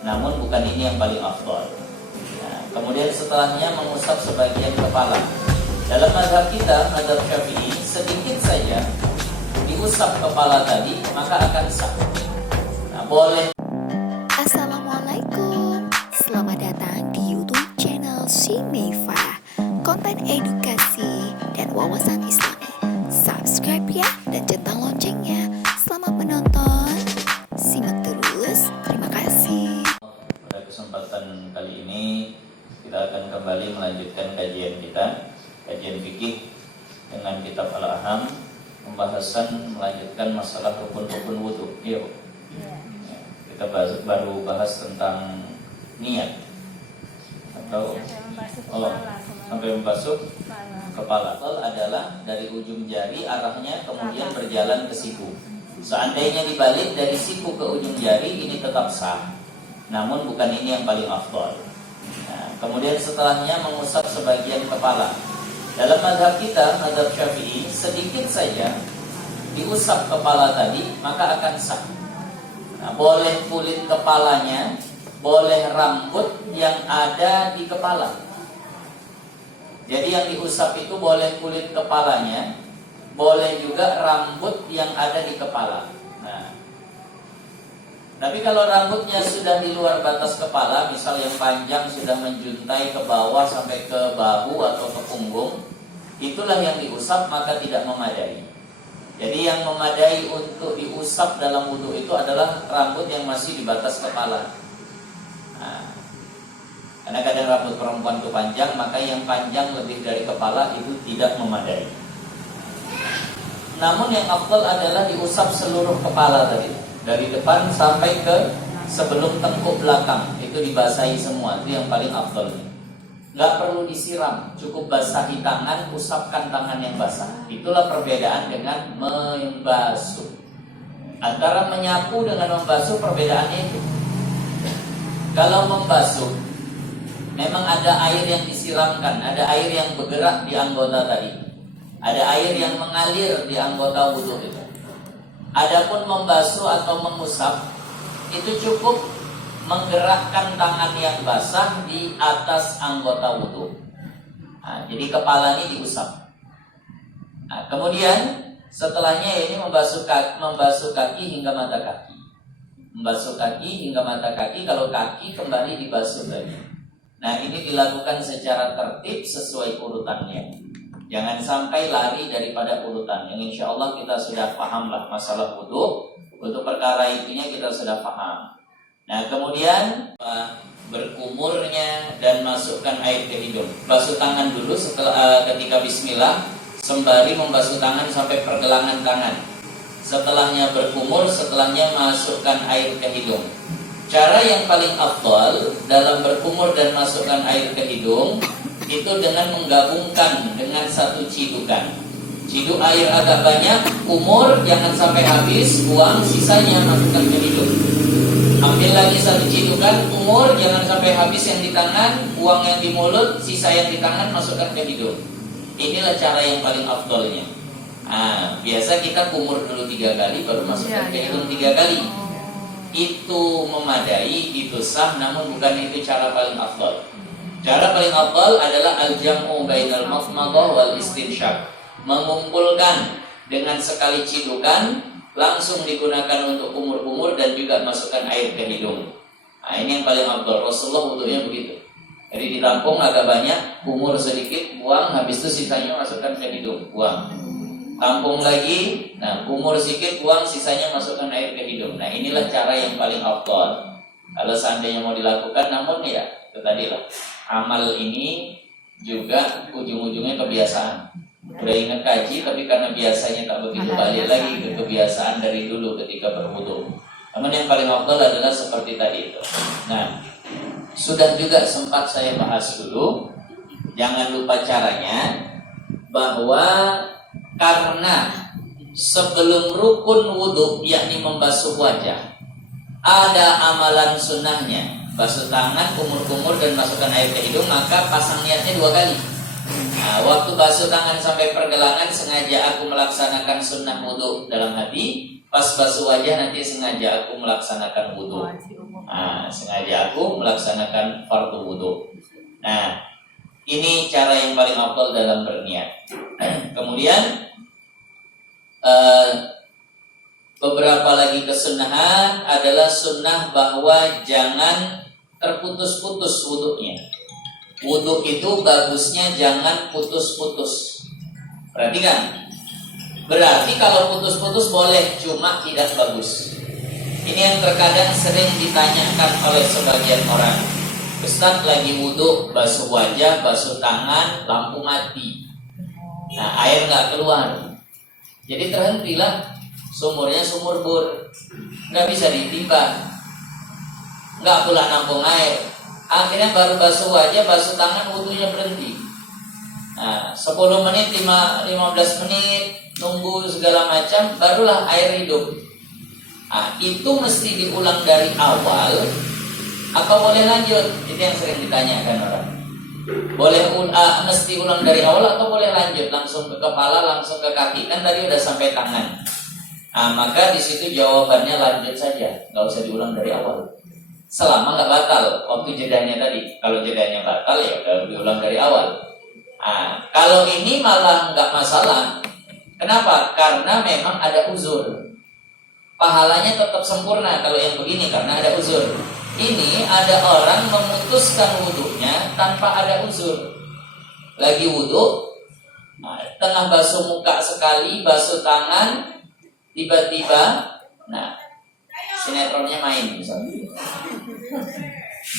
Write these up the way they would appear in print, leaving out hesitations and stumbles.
namun bukan ini yang paling afdal. Nah, kemudian setelahnya mengusap sebagian kepala. Dalam mazhab kita, mazhab Syafi'i, sedikit saja diusap kepala tadi maka akan sah. Nah, boleh. Assalamualaikum, selamat datang di YouTube channel Shimefa, konten edukasi dan wawasan Islami. Subscribe ya dan centang loncengnya. Selamat menonton, simak terus. Terima kasih. Pada kesempatan kali ini kita akan kembali melanjutkan kajian kita, kajian fikih dengan kitab Al-Aham, pembahasan melanjutkan masalah rukun-rukun wudu. Yuk. Kita baru bahas tentang niat atau sampai membasuh kepala. Adalah dari ujung jari arahnya kemudian berjalan ke siku. Seandainya dibalik dari siku ke ujung jari ini tetap sah, namun bukan ini yang paling afdal. Nah, kemudian setelahnya mengusap sebagian kepala. Dalam mazhab kita, mazhab Syafi'i, sedikit saja diusap kepala tadi maka akan sah. Nah, boleh kulit kepalanya, boleh rambut yang ada di kepala. Jadi yang diusap itu boleh kulit kepalanya, boleh juga rambut yang ada di kepala. Nah, tapi kalau rambutnya sudah di luar batas kepala, misal yang panjang sudah menjuntai ke bawah sampai ke bahu atau ke punggung, itulah yang diusap maka tidak memadai. Jadi yang memadai untuk diusap dalam wudu itu adalah rambut yang masih di batas kepala. Nah, karena kadang rambut perempuan itu panjang, maka yang panjang lebih dari kepala itu tidak memadai. Namun yang afdal adalah diusap seluruh kepala tadi, dari depan sampai ke sebelum tengkuk belakang, itu dibasahi semua, itu yang paling afdal. Nggak perlu disiram, cukup basahi tangan, usapkan tangan yang basah. Itulah perbedaan dengan membasuh. Antara menyapu dengan membasuh perbedaannya itu. Kalau membasuh, memang ada air yang disiramkan, ada air yang bergerak di anggota tadi, ada air yang mengalir di anggota wudu itu. Adapun membasuh atau mengusap, itu cukup menggerakkan tangan yang basah di atas anggota wudu. Nah, jadi kepala ini diusap. Nah, kemudian setelahnya ini membasuh kaki hingga mata kaki. Membasuh kaki hingga mata kaki, kalau kaki kembali dibasuh lagi. Nah, ini dilakukan secara tertib sesuai urutannya. Jangan sampai lari daripada urutan. Yang insya Allah kita sudah paham lah masalah wudu. Untuk perkara intinya kita sudah paham. Nah, kemudian berkumurnya dan masukkan air ke hidung. Basuh tangan dulu setelah ketika bismillah, sembari membasuh tangan sampai pergelangan tangan. Setelahnya berkumur, setelahnya masukkan air ke hidung. Cara yang paling afdal dalam berkumur dan masukkan air ke hidung itu dengan menggabungkan dengan satu cidukan. Ciduk air agak banyak, kumur, jangan sampai habis, buang, sisanya masukkan ke hidung. Ambil lagi satu cidukan, kumur, jangan sampai habis yang di tangan, buang yang di mulut, sisa yang di tangan masukkan ke hidung. Inilah cara yang paling afdolnya. Nah, biasa kita kumur dulu 3 kali, baru masukkan ke hidung 3 kali. Itu memadai, itu sah, namun bukan itu cara paling afdol. Cara paling afdal adalah al-jam'u bainal mafmadah wal istinsyaq. Mengumpulkan dengan sekali cidukan, langsung digunakan untuk kumur-kumur dan juga masukkan air ke hidung. Nah, ini yang paling afdal. Rasulullah wudunya begitu. Jadi ditampung agak banyak, kumur sedikit, buang, habis itu sisanya masukkan ke hidung, buang. Tampung lagi, nah kumur sedikit, buang, sisanya masukkan air ke hidung. Nah, inilah cara yang paling afdal. Kalau seandainya mau dilakukan, namun ya itu tadi lah. Amal ini juga ujung-ujungnya kebiasaan. Udah ingat kaji, tapi karena biasanya tak begitu, balik lagi ke kebiasaan dari dulu ketika berwudu. Namun yang paling afdal adalah seperti tadi itu. Nah, sudah juga sempat saya bahas dulu. Jangan lupa caranya, bahwa karena sebelum rukun wudu, yakni membasuh wajah, ada amalan sunnahnya, basuh tangan, kumur-kumur dan masukkan air ke hidung, maka pasang niatnya 2 kali. Nah, waktu basuh tangan sampai pergelangan sengaja aku melaksanakan sunnah wudu dalam hati. Pas basuh wajah nanti sengaja aku melaksanakan wudu. Nah, sengaja aku melaksanakan fardu wudhu. Nah, ini cara yang paling afdal dalam berniat. Kemudian beberapa lagi kesunahan adalah sunnah bahwa jangan terputus-putus wudhunya. Wudhu itu bagusnya jangan putus-putus. Perhatikan. Berarti kalau putus-putus boleh, cuma tidak bagus. Ini yang terkadang sering ditanyakan oleh sebagian orang. Ustaz lagi wudhu, basuh wajah, basuh tangan, lampu mati. Nah, air nggak keluar. Jadi terhentilah. Sumurnya sumur bor, nggak bisa ditimba, nggak pula nampung air. Akhirnya baru basuh wajah, basuh tangan, wudhunya berhenti. Nah, 10 menit, 15 menit, nunggu segala macam, barulah air hidup. Nah, itu mesti diulang dari awal atau boleh lanjut? Itu yang sering ditanyakan orang. Boleh mesti ulang dari awal atau boleh lanjut langsung ke kepala, langsung ke kaki? Kan tadi udah sampai tangan. Nah, maka di situ jawabannya lanjut saja, nggak usah diulang dari awal. Selama nggak batal waktu jedanya tadi. Kalau jedanya batal ya udah diulang dari awal. Nah, kalau ini malah nggak masalah. Kenapa? Karena memang ada uzur. Pahalanya tetap sempurna kalau yang begini karena ada uzur. Ini ada orang memutuskan wudhunya tanpa ada uzur. Lagi wudhu, nah, tengah basuh muka sekali, basuh tangan, tiba-tiba, nah, sinetronnya main misalnya.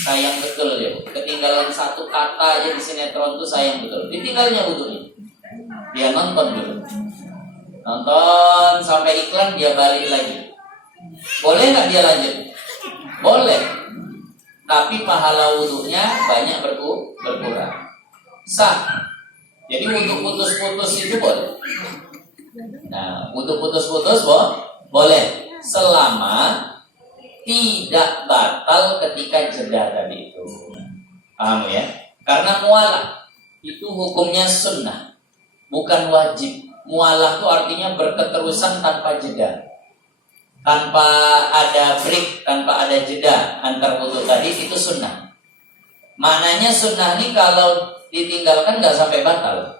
Sayang betul ya, ketinggalan satu kata aja di sinetron tuh sayang betul. Ditinggalnya wudhunya. Dia nonton dulu. Nonton sampai iklan dia balik lagi. Boleh nggak dia lanjut? Boleh. Tapi pahala wudhunya banyak berkurang. Sah. Jadi wudhu putus-putus itu boleh. Nah, wudhu putus-putus boleh. Selama tidak batal ketika jeda tadi itu. Paham ya? Karena mualah itu hukumnya sunnah, bukan wajib. Mualah itu artinya berketerusan tanpa jeda, tanpa ada break, tanpa ada jeda antar wudhu tadi, itu sunnah. Maknanya sunnah ini kalau ditinggalkan nggak sampai batal.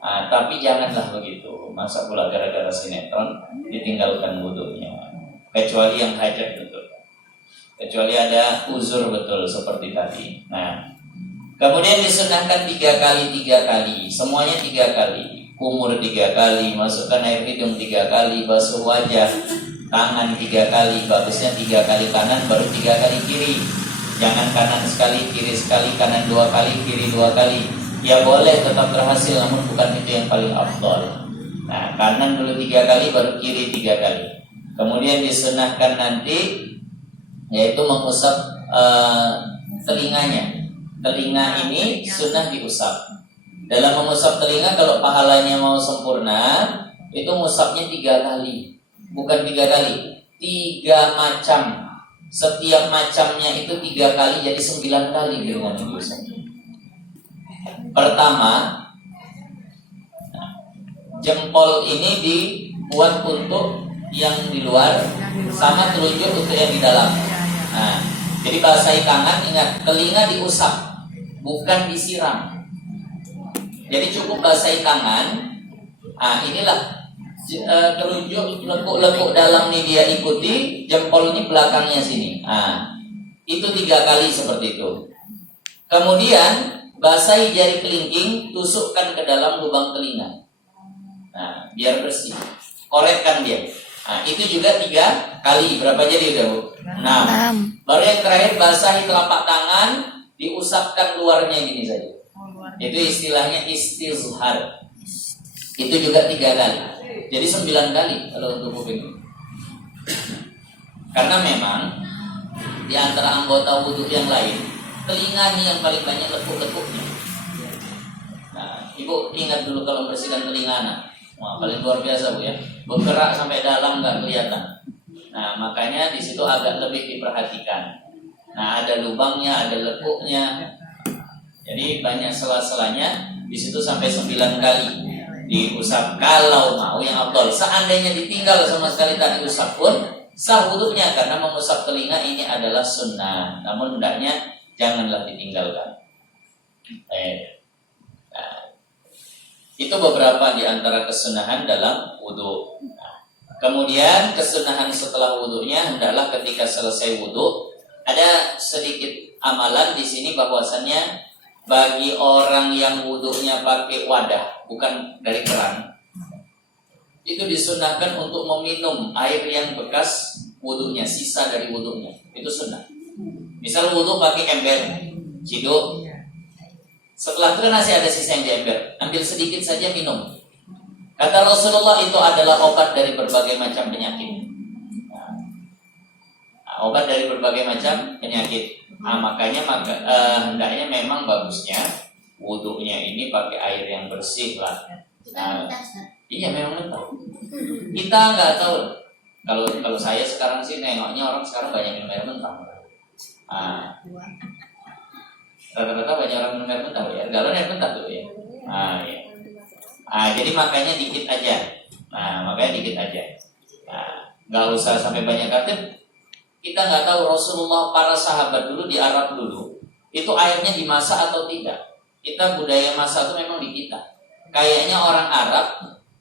Nah, tapi janganlah begitu. Masa pula gara-gara sinetron ditinggalkan wudhunya. Kecuali yang hajat betul. Kecuali ada uzur betul seperti tadi. Nah, kemudian disunahkan 3 kali, semuanya 3 kali. Kumur 3 kali, masukkan air hidung 3 kali, basuh wajah, tangan 3 kali, bagusnya 3 kali kanan, baru 3 kali kiri. Jangan kanan sekali, kiri sekali, kanan 2 kali, kiri 2 kali. Ya boleh tetap berhasil, namun bukan itu yang paling afdal. Nah, kanan dulu 3 kali, baru kiri 3 kali. Kemudian disunahkan nanti yaitu mengusap telinganya. Telinga ini sunnah diusap. Dalam mengusap telinga, kalau pahalanya mau sempurna, itu ngusapnya 3 kali. Bukan 3 kali, 3 macam. Setiap macamnya itu 3 kali, jadi 9 kali dengan diusap. Pertama, jempol ini dibuat untuk yang di luar, sama telunjuk untuk yang di dalam. Nah, jadi basahi tangan, ingat, telinga diusap, bukan disiram. Jadi cukup basahi tangan. Nah, inilah telunjuk, lekuk-lekuk dalam ini dia ikuti, jempol ini belakangnya sini. Nah, itu 3 kali seperti itu. Kemudian basahi jari kelingking, tusukkan ke dalam lubang telinga. Nah, biar bersih. Korekkan dia. Nah, itu juga 3 kali. Berapa jadi udah, Bu? 6. Baru yang terakhir basahi telapak tangan, diusapkan luarnya gini saja. Itu istilahnya istizhar. Itu juga 3 kali. Jadi 9 kali kalau untuk kuping. Karena memang di antara anggota wudhu yang lain, telinga ini yang paling banyak lekuk-lekuknya. Nah, Ibu ingat dulu kalau bersihkan telinga anak. Wah, paling luar biasa, Bu ya. Bergerak sampai dalam nggak kelihatan. Nah, makanya di situ agak lebih diperhatikan. Nah, ada lubangnya, ada lekuknya. Jadi banyak sela-selanya. Di situ sampai 9 kali diusap kalau mau yang afdal. Seandainya ditinggal sama sekali tak diusap pun sah wudunya karena mengusap telinga ini adalah sunnah. Namun hendaknya janganlah ditinggalkan. Nah, itu beberapa di antara kesunahan dalam wudu. Nah, kemudian kesunahan setelah wudunya hendaklah ketika selesai wudu ada sedikit amalan di sini bahwasannya bagi orang yang wudunya pakai wadah bukan dari keran, itu disunahkan untuk meminum air yang bekas wudunya, sisa dari wudunya. Itu sunnah. Misal wudu pakai ember, ciduk. Setelah itu masih ada sisa yang di ember, ambil sedikit saja minum. Kata Rasulullah itu adalah obat dari berbagai macam penyakit. Nah, obat dari berbagai macam penyakit. Nah, makanya hendaknya memang bagusnya wudunya ini pakai air yang bersih lah. Nah, iya memang mentah. Kita nggak tahu. Kalau saya sekarang sih nengoknya orang sekarang banyak minum air mentah. Rata-rata banyak orang minum air mentah ya. Galon air mentah tuh ya. Ya. Jadi makanya dikit aja. Makanya dikit aja. Nggak usah sampai banyak kali. Kita nggak tahu Rasulullah, para sahabat dulu di Arab dulu itu airnya dimasak atau tidak. Kita budaya masak itu memang di kita. Kayaknya orang Arab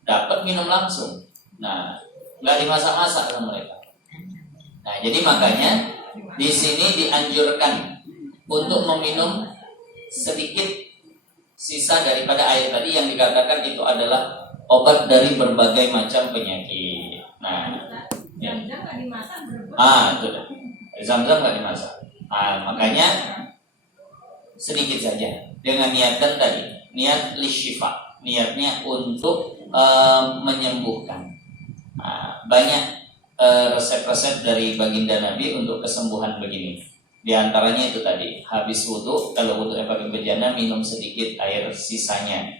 dapat minum langsung. Nggak dimasak-masak sama mereka. Jadi makanya di sini dianjurkan untuk meminum sedikit sisa daripada air tadi yang dikatakan itu adalah obat dari berbagai macam penyakit. Zam-zam nggak dimasak. Itu dah. Zam-zam nggak dimasak. Makanya sedikit saja dengan niatan tadi, niat lisyifa, niatnya untuk menyembuhkan. Banyak resep-resep dari baginda Nabi untuk kesembuhan begini. Di antaranya itu tadi, habis wudu, kalau wudu pakai bejana minum sedikit air sisanya.